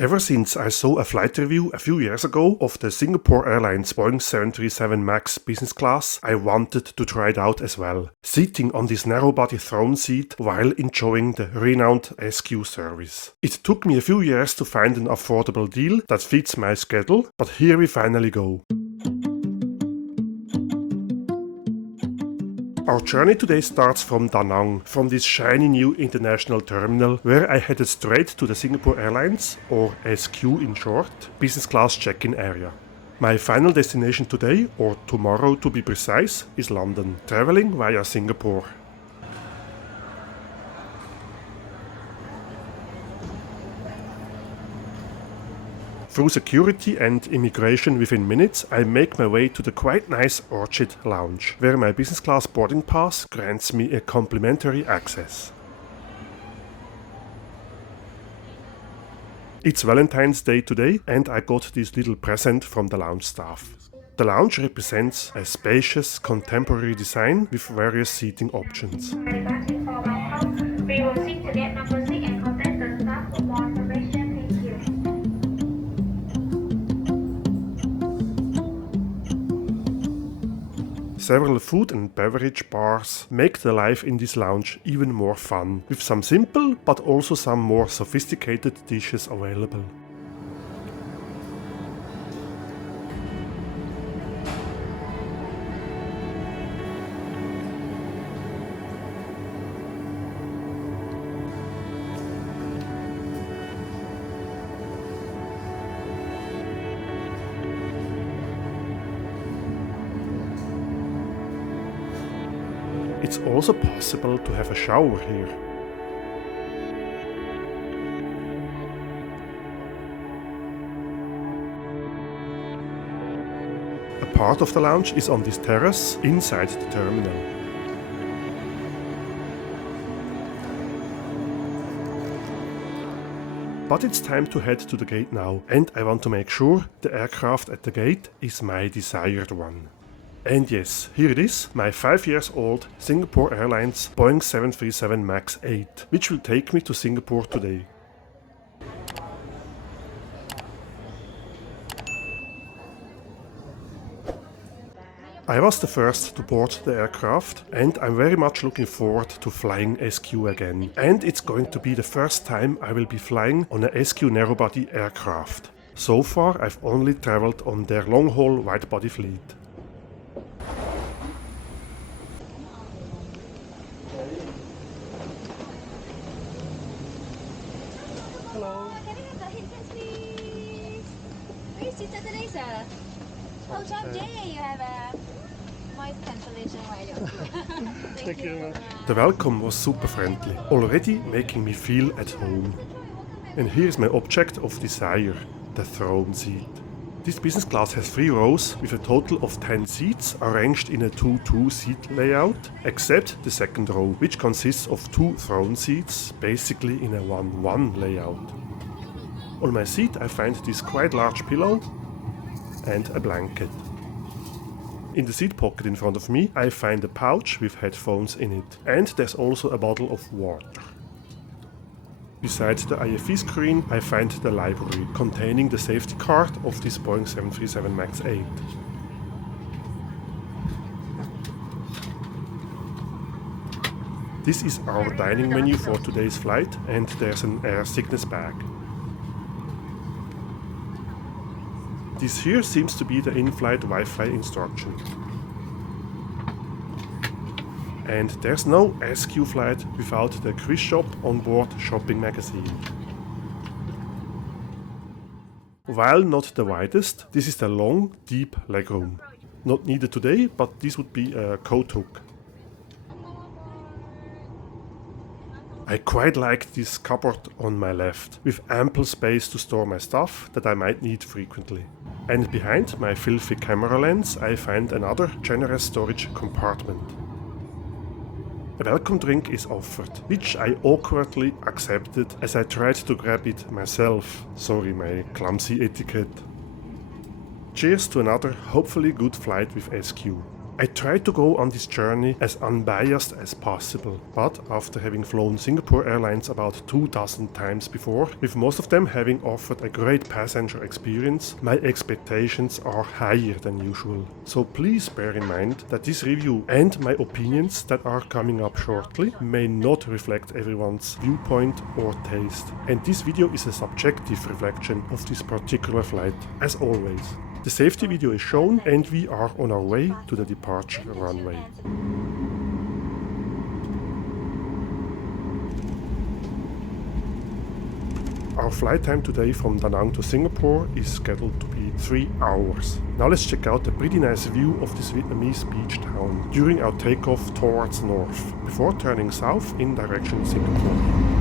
Ever since I saw a flight review a few years ago of the Singapore Airlines Boeing 737 MAX business class, I wanted to try it out as well, sitting on this narrow-body throne seat while enjoying the renowned SQ service. It took me a few years to find an affordable deal that fits my schedule, but here we finally go. Our journey today starts from Danang, from this shiny new international terminal where I headed straight to the Singapore Airlines, or SQ in short, business class check-in area. My final destination today, or tomorrow to be precise, is London, traveling via Singapore. Through security and immigration within minutes, I make my way to the quite nice Orchid Lounge, where my business class boarding pass grants me a complimentary access. It's Valentine's Day today, and I got this little present from the lounge staff. The lounge represents a spacious, contemporary design with various seating options. We will seek to get number 6 and contact the staff for more information. Thank you. Several food and beverage bars make the life in this lounge even more fun, with some simple but also some more sophisticated dishes available. It's also possible to have a shower here. A part of the lounge is on this terrace inside the terminal. But it's time to head to the gate now, and I want to make sure the aircraft at the gate is my desired one. And yes, here it is, my 5-year-old Singapore Airlines Boeing 737 MAX 8, which will take me to Singapore today. I was the first to board the aircraft, and I'm very much looking forward to flying SQ again. And it's going to be the first time I will be flying on a SQ narrow-body aircraft. So far I've only traveled on their long-haul widebody fleet. Can I have the headphones, please? Where is seated today, sir? Oh, John Jay, you have a noise cancellation while you're here. Thank you. The welcome was super friendly, already making me feel at home. And here's my object of desire, the throne seat. This business class has 3 rows with a total of 10 seats arranged in a 2-2 seat layout, except the second row, which consists of 2 throne seats, basically in a 1-1 layout. On my seat I find this quite large pillow and a blanket. In the seat pocket in front of me I find a pouch with headphones in it, and there's also a bottle of water. Beside the IFE screen I find the library, containing the safety card of this Boeing 737 MAX 8. This is our dining menu for today's flight, and there's an air sickness bag. This here seems to be the in-flight Wi-Fi instruction. And there's no SQ flight without the quiz shop onboard shopping magazine. While not the widest, this is the long, deep legroom. Not needed today, but this would be a coat hook. I quite like this cupboard on my left, with ample space to store my stuff that I might need frequently. And behind my filthy camera lens I find another generous storage compartment. A welcome drink is offered, which I awkwardly accepted as I tried to grab it myself. Sorry, my clumsy etiquette. Cheers to another hopefully good flight with SQ. I tried to go on this journey as unbiased as possible, but after having flown Singapore Airlines about 2,000 times before, with most of them having offered a great passenger experience, my expectations are higher than usual. So please bear in mind that this review and my opinions that are coming up shortly may not reflect everyone's viewpoint or taste. And this video is a subjective reflection of this particular flight, as always. The safety video is shown and we are on our way to the departure runway. Our flight time today from Danang to Singapore is scheduled to be 3 hours. Now let's check out a pretty nice view of this Vietnamese beach town during our takeoff towards north, before turning south in direction Singapore.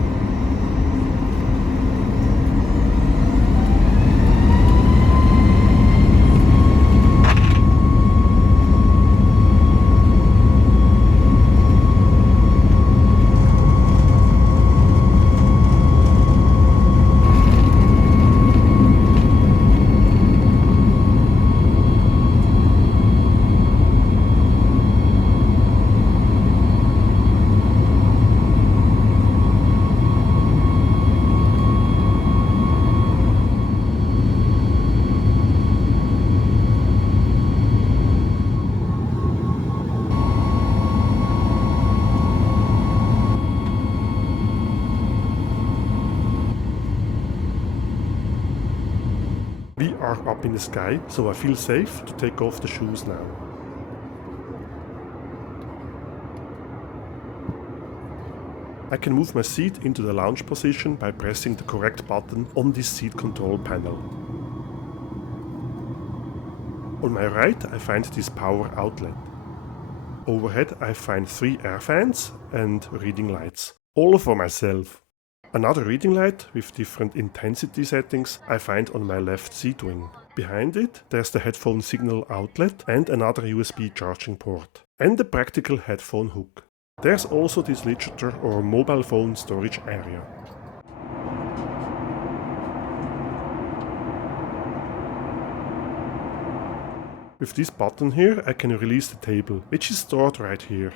We are up in the sky, so I feel safe to take off the shoes now. I can move my seat into the lounge position by pressing the correct button on this seat control panel. On my right I find this power outlet. Overhead I find 3 air fans and reading lights, all for myself. Another reading light with different intensity settings I find on my left seat wing. Behind it there's the headphone signal outlet and another USB charging port. And a practical headphone hook. There's also this literature or mobile phone storage area. With this button here I can release the table, which is stored right here.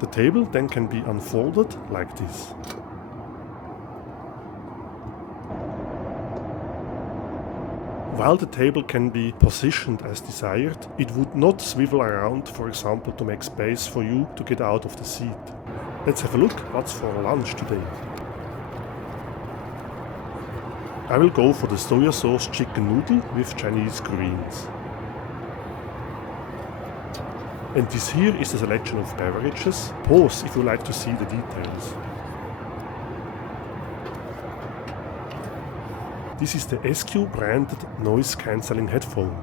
The table then can be unfolded like this. While the table can be positioned as desired, it would not swivel around, for example, to make space for you to get out of the seat. Let's have a look what's for lunch today. I will go for the soya sauce chicken noodle with Chinese greens. And this here is the selection of beverages. Pause if you like to see the details. This is the SQ branded noise cancelling headphone.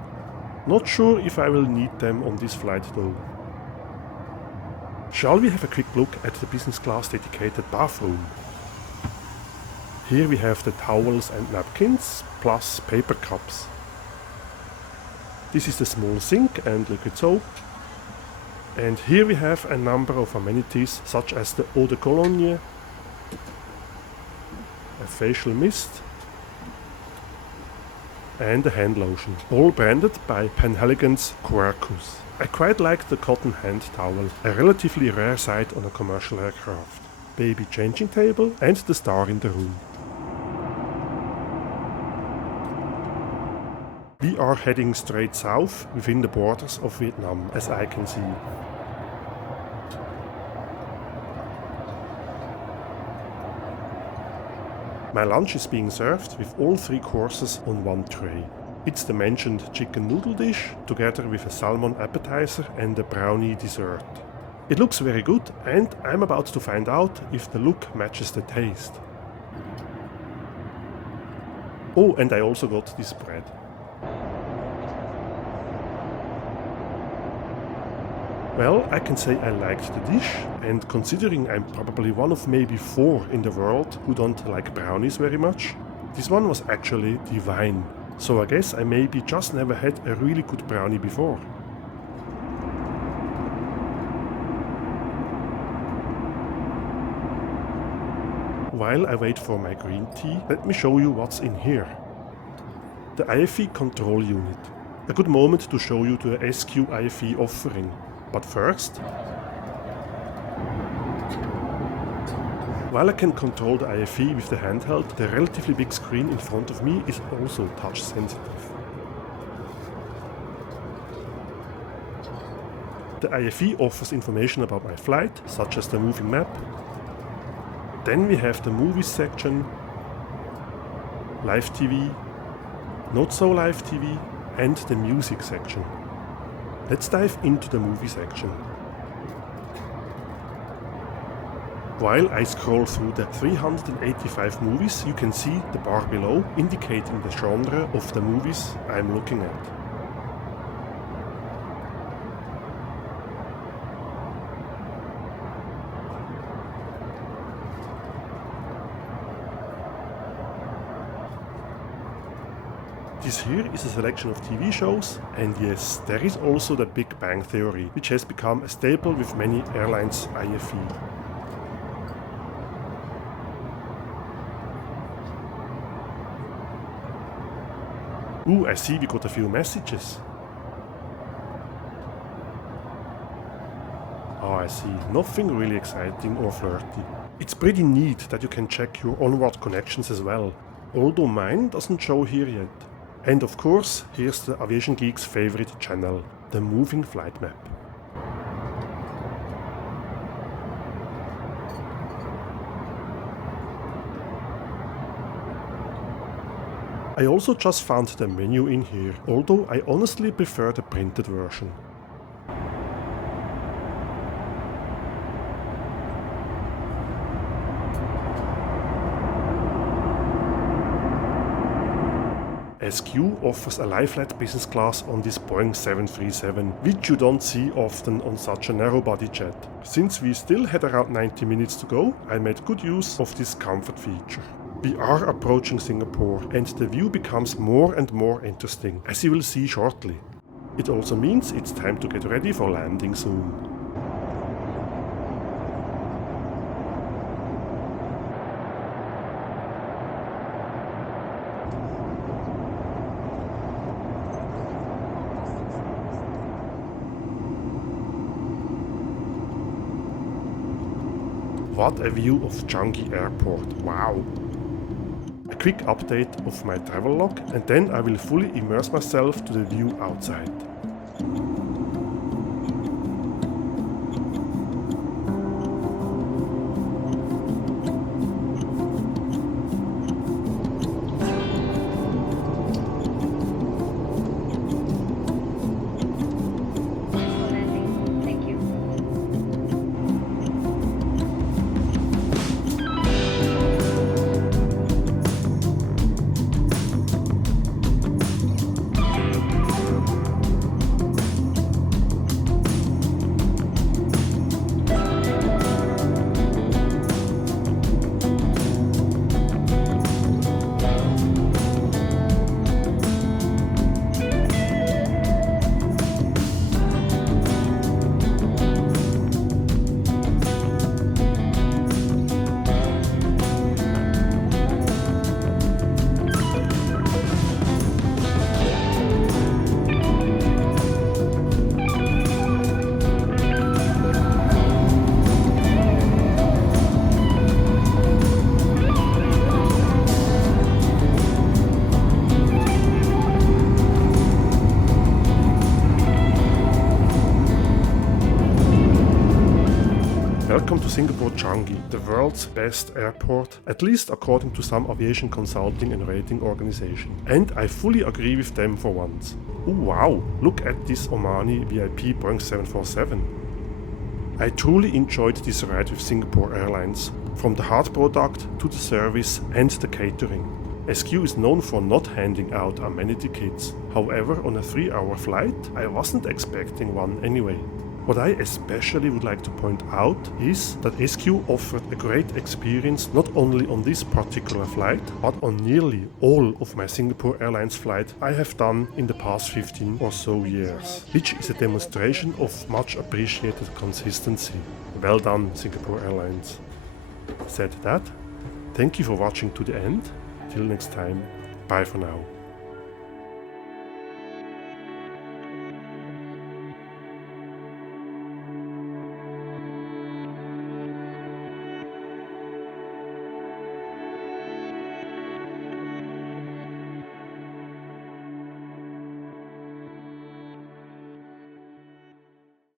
Not sure if I will need them on this flight though. Shall we have a quick look at the business class dedicated bathroom? Here we have the towels and napkins, plus paper cups. This is the small sink and liquid soap. And here we have a number of amenities such as the eau de cologne, a facial mist, and a hand lotion, all branded by Penhaligons Quercus. I quite like the cotton hand towel, a relatively rare sight on a commercial aircraft, baby changing table and the star in the room. We are heading straight south within the borders of Vietnam, as I can see. My lunch is being served with all 3 courses on one tray. It's the mentioned chicken noodle dish, together with a salmon appetizer and a brownie dessert. It looks very good and I'm about to find out if the look matches the taste. Oh, and I also got this bread. Well, I can say I liked the dish, and considering I'm probably one of maybe 4 in the world who don't like brownies very much, this one was actually divine. So I guess I maybe just never had a really good brownie before. While I wait for my green tea, let me show you what's in here. The IFE control unit. A good moment to show you the SQ IFE offering. But first, while I can control the IFE with the handheld, the relatively big screen in front of me is also touch sensitive. The IFE offers information about my flight, such as the moving map. Then we have the movies section, live TV, not so live TV, and the music section. Let's dive into the movie section. While I scroll through the 385 movies, you can see the bar below indicating the genre of the movies I'm looking at. This here is a selection of TV shows, and yes, there is also the Big Bang Theory, which has become a staple with many airlines IFE. Ooh, I see we got a few messages. Oh, I see, nothing really exciting or flirty. It's pretty neat that you can check your onboard connections as well, although mine doesn't show here yet. And of course, here's the Aviation Geek's favorite channel, the moving flight map. I also just found the menu in here, although I honestly prefer the printed version. SQ offers a lie-flat business class on this Boeing 737, which you don't see often on such a narrow-body jet. Since we still had around 90 minutes to go, I made good use of this comfort feature. We are approaching Singapore, and the view becomes more and more interesting, as you will see shortly. It also means it's time to get ready for landing soon. What a view of Changi Airport, wow! A quick update of my travel log, and then I will fully immerse myself to the view outside. Welcome to Singapore Changi, the world's best airport, at least according to some aviation consulting and rating organization. And I fully agree with them for once. Oh wow, look at this Omani VIP Boeing 747. I truly enjoyed this ride with Singapore Airlines, from the hard product to the service and the catering. SQ is known for not handing out amenity kits. However, on a 3-hour flight, I wasn't expecting one anyway. What I especially would like to point out is that SQ offered a great experience not only on this particular flight, but on nearly all of my Singapore Airlines flights I have done in the past 15 or so years, which is a demonstration of much appreciated consistency. Well done, Singapore Airlines. Said that, thank you for watching to the end. Till next time, bye for now.